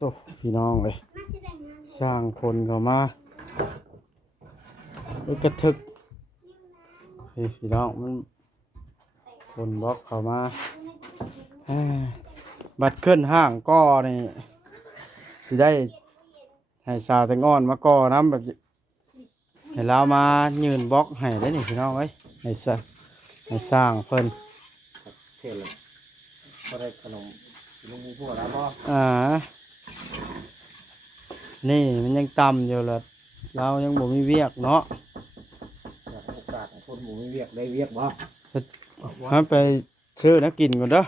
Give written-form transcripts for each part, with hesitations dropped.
โตพี่น้องเลยสร้างคนเข้ามาไปกระทึกพี่น้องมันคนบล็อกเข้ามาบัดขึ้นห้างก็นี่สิได้ให้สาวแตงอ่อนมาก่อน้ำแบบให้เรามายืนบล็อกให้ได้นี่พี่น้องเอ้ยให้สร้างเพิ่นเท่เลยก็ได้ขนมลุงพวกแล้วบ่นี่มันยังต่ำอยู่เลยเรายังบ่มีเวียกเนาะโอกาสของคนหมู่มีเวียกได้เวียกบ่ให้ไปซื้อนักกินก่อนเด้อ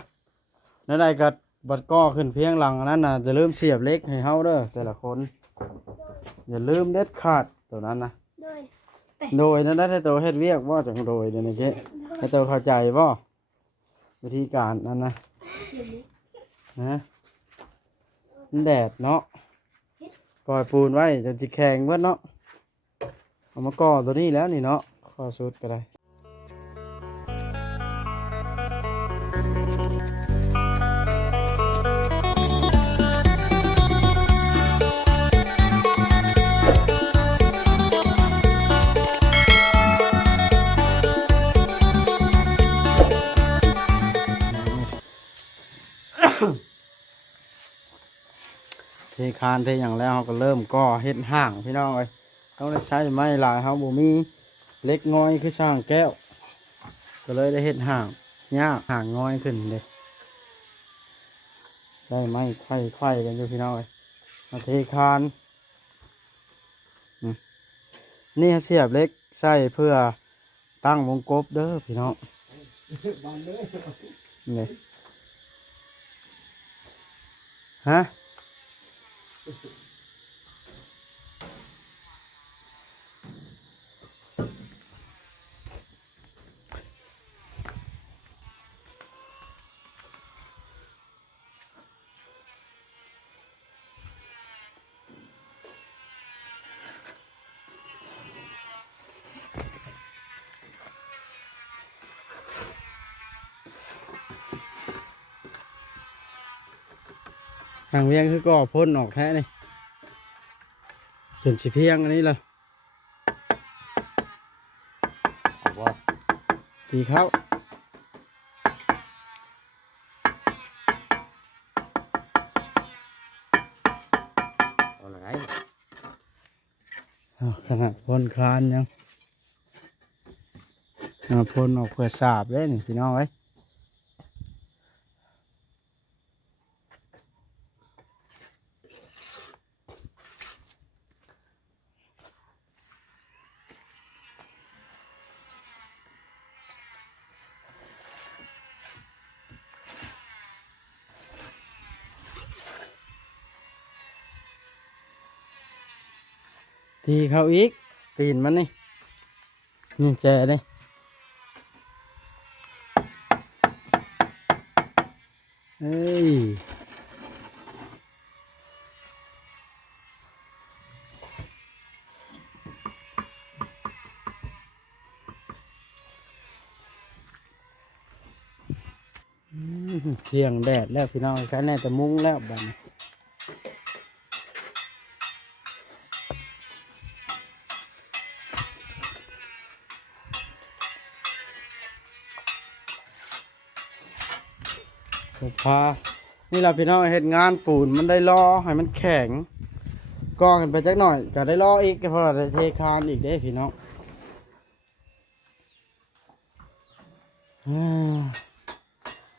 นั่นใดก็บัดก้อขึ้นเพียงหลังนั้นน่ะจะลืมเสียบเล็กให้เฮาเด้อแต่ละคนอย่าลืมเด็ดขาดตัวนั้นนะโดยนั่นได้ตัวเฮ็ดเวียกบ่จังโดยเดี๋ยวนี้เจ๊ให้ตัวเข้าใจบ่วิธีการนั้นนะแดดเนาะปล่อยปูนไว้จนสิแข็งเบิดเนาะเอามาก่อตัวนี้แล้วนี่เนาะข้อสุดก็ได้เทคานเทอย่างแล้วเขาก็เริ่มก่อเฮ็ดห่างพี่น้องเลยต้องได้ใช้ไม้หลายเขาบ่มีเล็กง้อยคือสร้างแก้วก็เลยได้เฮ็ดห่างยากห่างง้อยขึ้นเลยได้ไม้ไข่กันอยู่พี่น้องเลยมาเทคานนี่เสียบเล็กใส่เพื่อตั้งวงกบเด้อพี่น้องนี่ฮะทางเวียงคือก่อพ่นออกแท้นี่จนสิเพียงอันนี้เลยตีเข้าอะไรขนาดพ่นคลานยังพ่นออกเพื่อสาบเลยนี่พี่น้องเอ้ยตีเขาอีกตีนมันนี่แจนี่เอ้ยเที่ยงแดดแล้วพี่น้องแค่แน่แต่มุ้งแล้วบ้านพานี่เราพี่น้องเห็นงานปูนมันได้รอให้มันแข็งก้อกันไปจักหน่อยก็ได้รออีกเพราะได้เทคานอีกได้พี่น้อง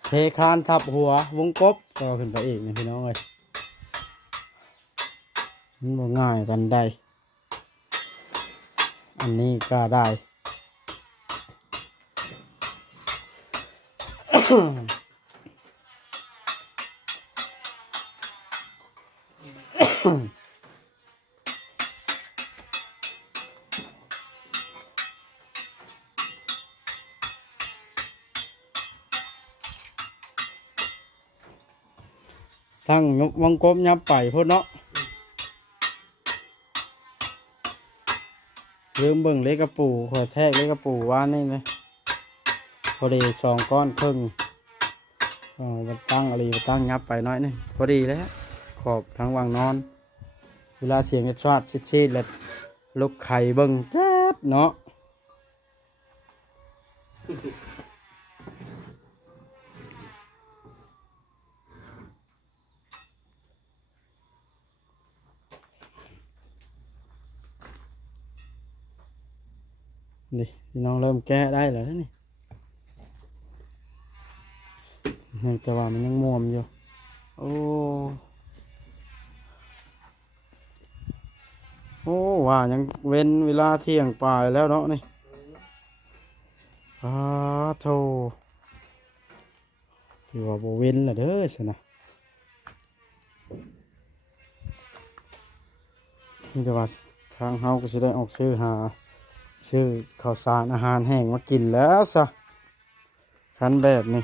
เทคานทับหัววงกบก็ขึ้นไปอีกนี่พี่น้องเลยมันบ่ง่ายกันได้อันนี้ก็ได้ตั้งวงกบยับไปพุ่นเนาะลืมเบิ่งเล็กกระปูขอแทกเล็กกระปูว่านี่เลยพอดี2 ก้อนครึ่งมันตั้งอะไรตั้งยับไปน้อยนึงพอดีแล้วค ขอบทั้งวางนอน เวลาเสียงชาดชิดๆแล้วลูกไข่เบิ่งแจ๊ดเนาะนี่พี่น้องเริ่มแก้ได้แล้วนะนี่ยังแต่ว่ามันยังม่วมอยู่โอ้โอ้ว่ายังเว้นเวลาเที่ยงปลายแล้วเนาะนี่อ้าโธ่ถือว่าบ่เว้นละเด้อสินะนี่แต่ว่าทางเฮาก็สิได้ออกซื้อหาซื้อข้าวสารอาหารแห้งมากินแล้วซะคันแบบนี้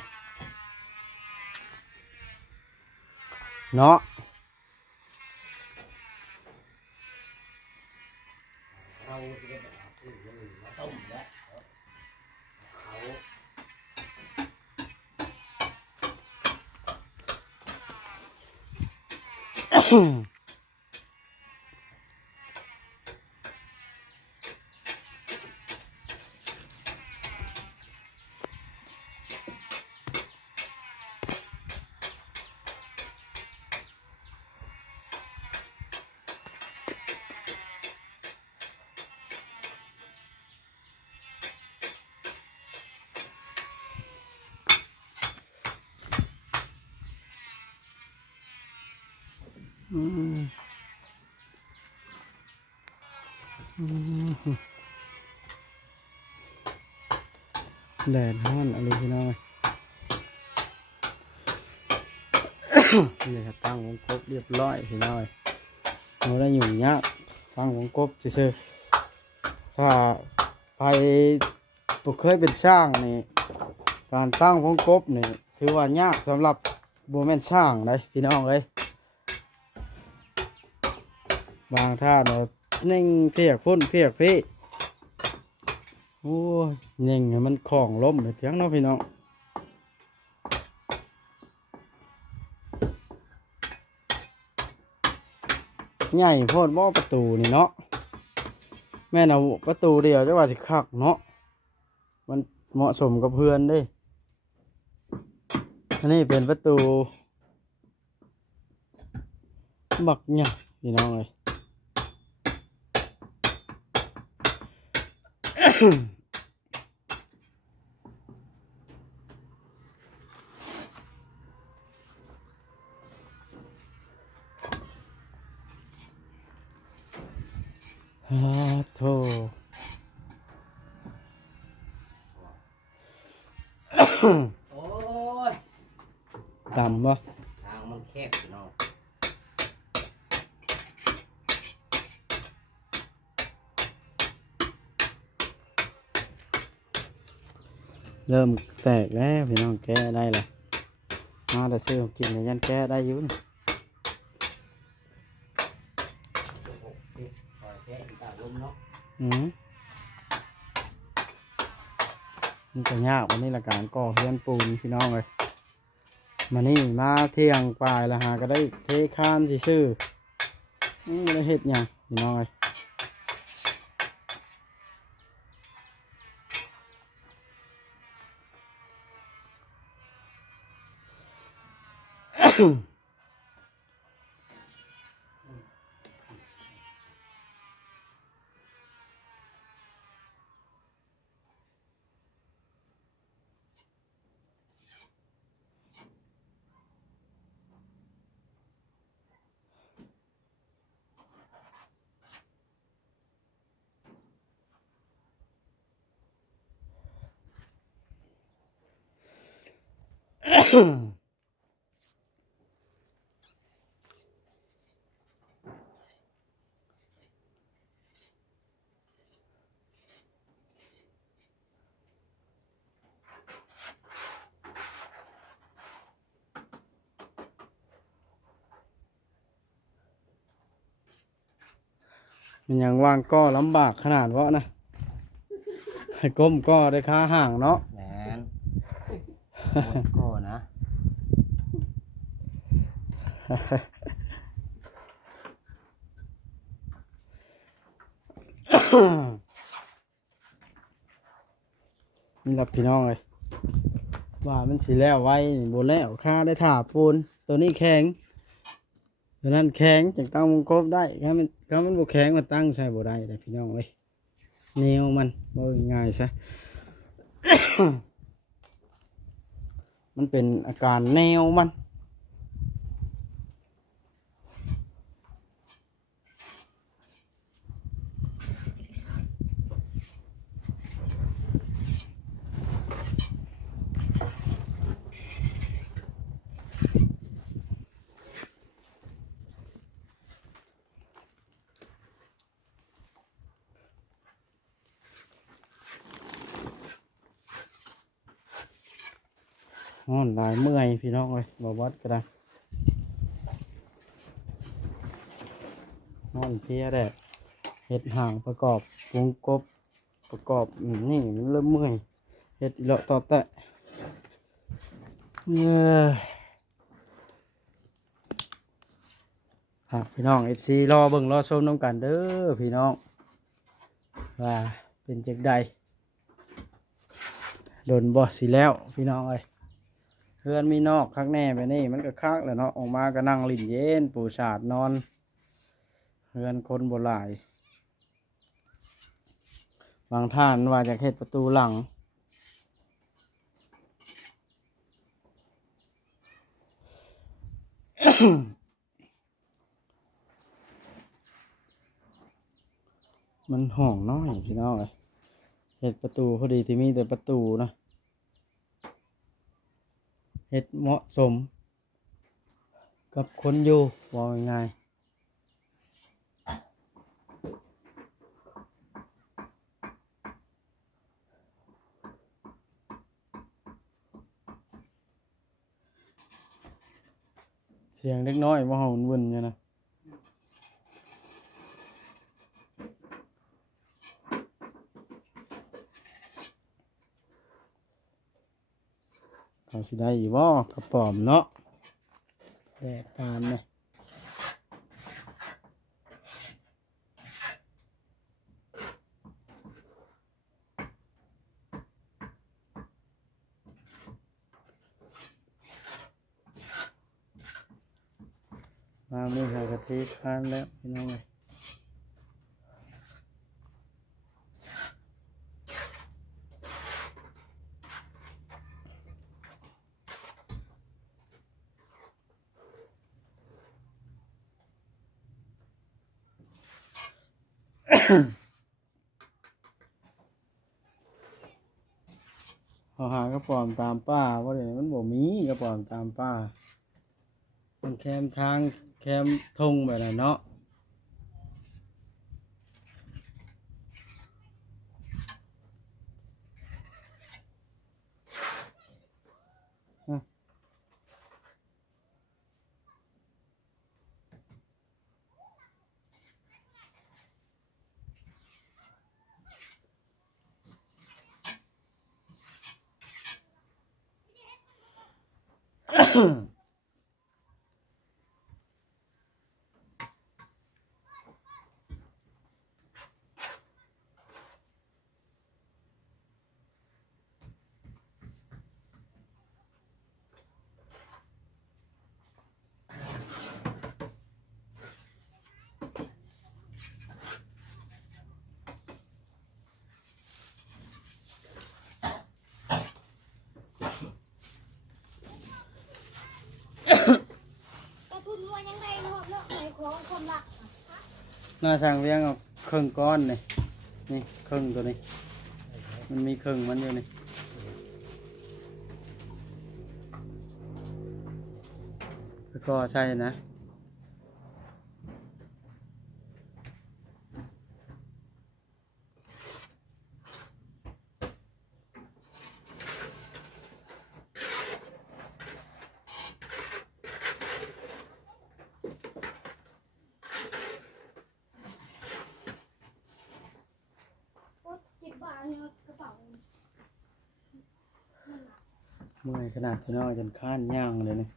เนาะเราจะได้แบบเอาขึ้นมาต้มแล้วเขาอืมอืมแดดฮ้อนอะไรพี่น้องนี่ครับตั้งวงกบเรียบร้อยพี่น้อยเราได้อยู่ยากตั้งวงกบซื่อๆถ้าไปบ่เคยเป็นช่างนี่การตั้งวงกบนี่ถือว่ายากสำหรับบ่แม่นช่างเลยพี่น้องเลยบางท่าเนี่ยนิ่งเพียกพุ่นเพียกพี่โอ้ยนิ่งให้มันคล้องล้มไปเพียงเนาะพี่น้องใหญ่โพดบ่ประตูนี่เนาะแม่นเอาประตูเดียวจะว่าสิคักเนาะมันเหมาะสมกับเพื่อนเด้อันนี้เป็นประตูบักใหญ่พี่น้องเลย ฮ่าโธ่ โอ้ย ต่ำบ่ ทางมันแคบพี่น้อง เริ่มแตกแล้วพี่น้องแก้ได้ละมาแต่ซื้อของกินเนี่ยยันแก้ได้อยู่นี่ ซอยแค่อีกตาลมเนาะ มันก็ยากวันนี้ละการก่อเฮือนปูนพี่น้องเลยมานี่มาเที่ยงปลายแล้วหาก็ได้เทคานซื่อๆไม่ได้เฮ็ดหยังพี่น้องเลย มันยังวางก็ลำบากขนาดวะนะให้ก้มก็ได้ค่าห่างเนาะ แหมนหมดก็นะ นี่รับพี่น้องเลยว่ามันสิแล้วไว้บนแล้วค่าได้ถาปูนตัวนี้แข็งตัวนั้นแข็งจังตั้งวงกบได้ถ้ามันบ่แข็งมันตั้งใช่บ่ได้แต่พี่น้องเลยแนวมันบ่ง่ายซะ มันเป็นอาการแนวมันนอนหลายเมื่อยพี่น้องเลยบ่วัดก็ได้นอนเพลียแดดเฮ็ดห่างประกอบวงกบประกอบนี่มันเริ่มเมื่อยเฮ็ดอีเลาะต่อแตะครับพี่น้อง FC รอเบิ่งรอชมน้ำกันเด้อพี่น้องว่าเป็นจักใดโดนบ่สิแล้วพี่น้องเอ้ยเพื่อนมีนอกคักแน่ไปนี่มันก็คักแหล้วเนาะออกมาก็นั่งลิ้นเย็นปูชาดนอนเพื่อนคนบ่หลายบางท่านว่าจะเฮ็ดประตูหลัง มันห้องน้อยพี่น้องเลยเฮ็ดประตูพอดีที่มีแต่ประตูนะเฮ็ดเหมาะสมกับคนอยู่ว่าง่ายๆเสียงเล็กน้อยว่าเฮาวุ่นๆอยู่นะเขาสิได้อยู่บ่กระป๋อมเนาะแดดตามเนี่ยมาไม่หากะทิคานแล้วพี่น้องเลยเขาหากระป๋อมตามป้าว่าเดี๋ยวมันบ่มีกระป๋อมตามป้ามันแคมทางแคมทงแบบนั้นเนาะกระทุนว่ายังไงเนาะเนาะในของความรัก หน้าช่างเลี้ยงเอาเครื่องก้อนนี่นี่เครื่องตัวนี้มันมีเครื่องมันอยู่นี่แล้วก็ใช่นะ10 บาทเนี่ยกระเป๋า เมื่อยขนาดพี่น้องจนข้านย่างเลยนี่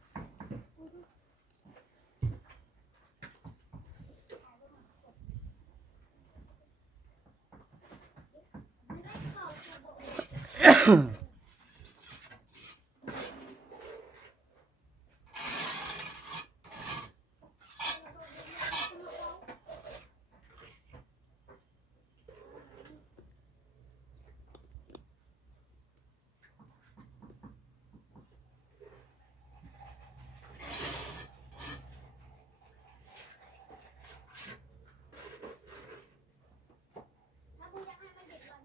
ถ้ามึงอยากให้มันเด็กก่อน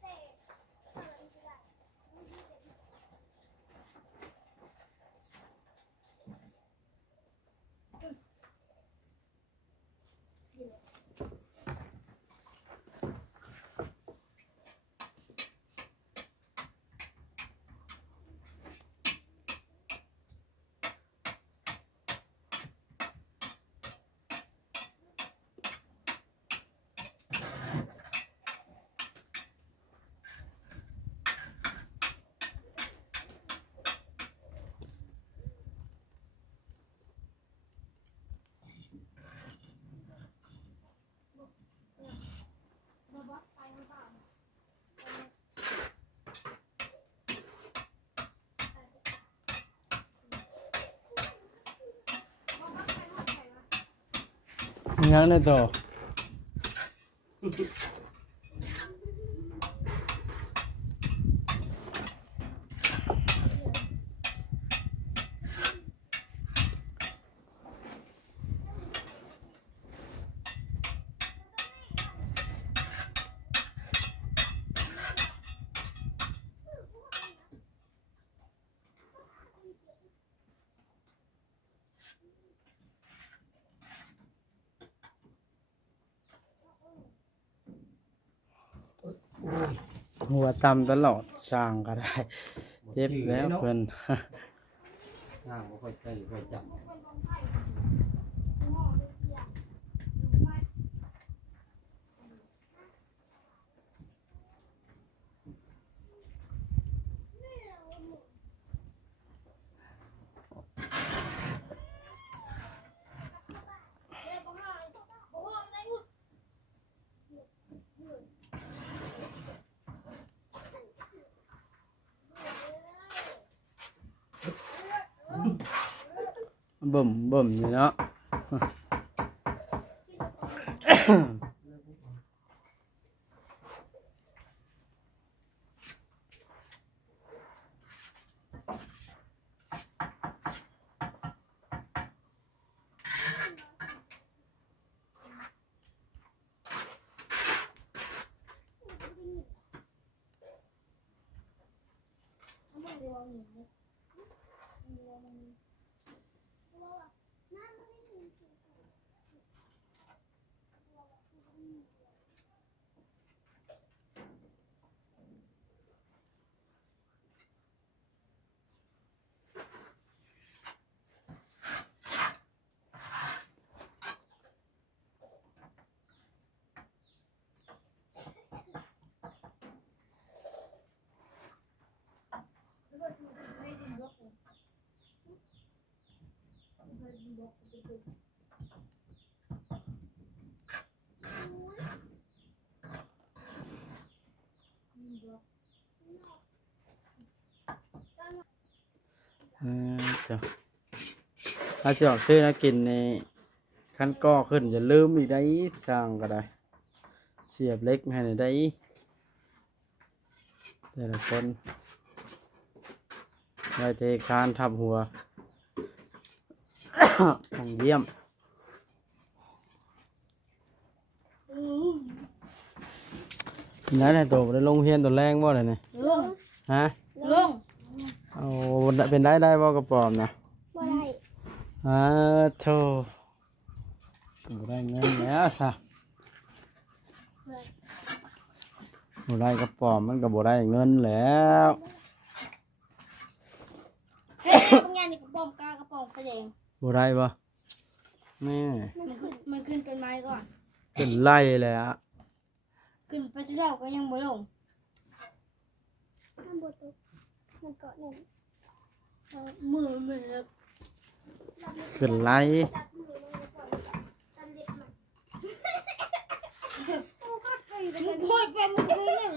เซ่อะไรก็ได้ ยังได้ต่อหัวต่ำตลอดช่างก็ได้เจ็บแล้วเพิ่น นั่งบ่ค่อยใจค่อยจับ เบิ่มอยู่เนาะ จ้ะถ้าจะออกซื้อนะกินในขั้นก่อขึ้นอย่าลืมอีกได้ช่างก็ได้เสียบเล็กให้หน่อยได้แต่ละคนได้เทคานทับหัว ของเยี่ยมนั่นไอ้ตัวได้ลงเฮียนตัวแรงบ่เลยเนี่ย ลุง ฮะ ลุง เอาเป็นได้บ่กระป๋อมนะ บ่ได้ โธ่บ่ได้เงินแล้วซะบ่ได้กระป๋อมมันก็บ่ได้เงินแล้ว เฮ้ยบางอย่างนี่กระป๋องกากระป๋องกระแดง บ่ได้บ่แม่ มันขึ้นต้นไม้ก่อน เป็นไล่เลยอะ ขึ้นไปที่แล้วก็ยังบ่ลงมันบ่ตกมันเกาะแน่นมือครับ เป็นไล่ มึงคุยเป็นมึงคุยหนึ่ง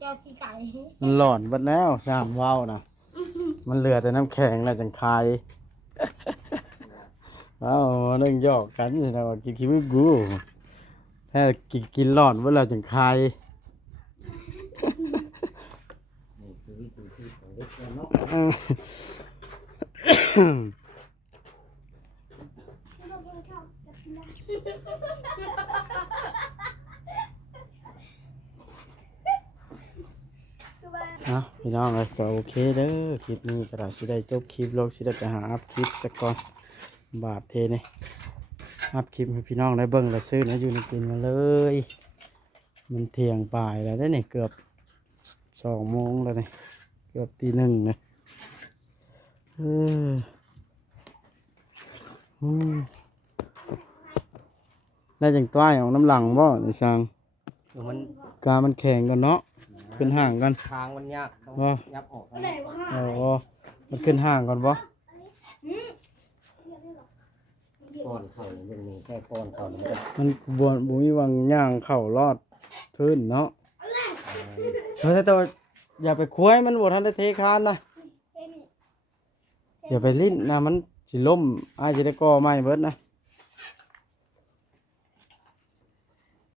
เจ้าขี้ไก่ มันหลอนเบัดแล้วสามว่าวนะมันเหลือแต่น้ำแข็งแล้วจังคาย เอ้าเรื่องหยอกกันสินะว่ากินขี้มือกูถ้ากินหลอนเวลาจังคาย นี่คือวิธีที่ของเด็กเนาะ เอาพี่น้องเลยก็โอเคเด้อคลิปนี้ก็ได้สิได้จบคลิปโลกสิได้ไปหาอัพคลิปสักก่อนบาทเทนี่อัพคลิปให้พี่น้องได้เบิ่งและซื้อนะอยู่ในกินมาเลย มันเที่ยงป่ายแล้วได้นี่เกือบ2 โมงแล้วนี่เกือบตี 1นะเอออืมได้จังต้ายของน้ำหลังบ่ในช่าง มัน กามันแข็งกันเนาะขึ้นห่างกัน ทางมันยากต้อง บ่ ยับออก ไหนวะ โอ้มันขึ้นห่างก่อนบ่ ป้อนเข่าอย่างนี้แค่ป้อนเข่ามันก็ มันบวนบุมีวังย่างเข่ารอดพื้นเนาะแต่ว่าอย่าไปคุ้ยมันบวทันได้เทคานนะอย่าไปลิ้นนะมันสิล่มอาจจะได้ก่อไม้เบิดนะ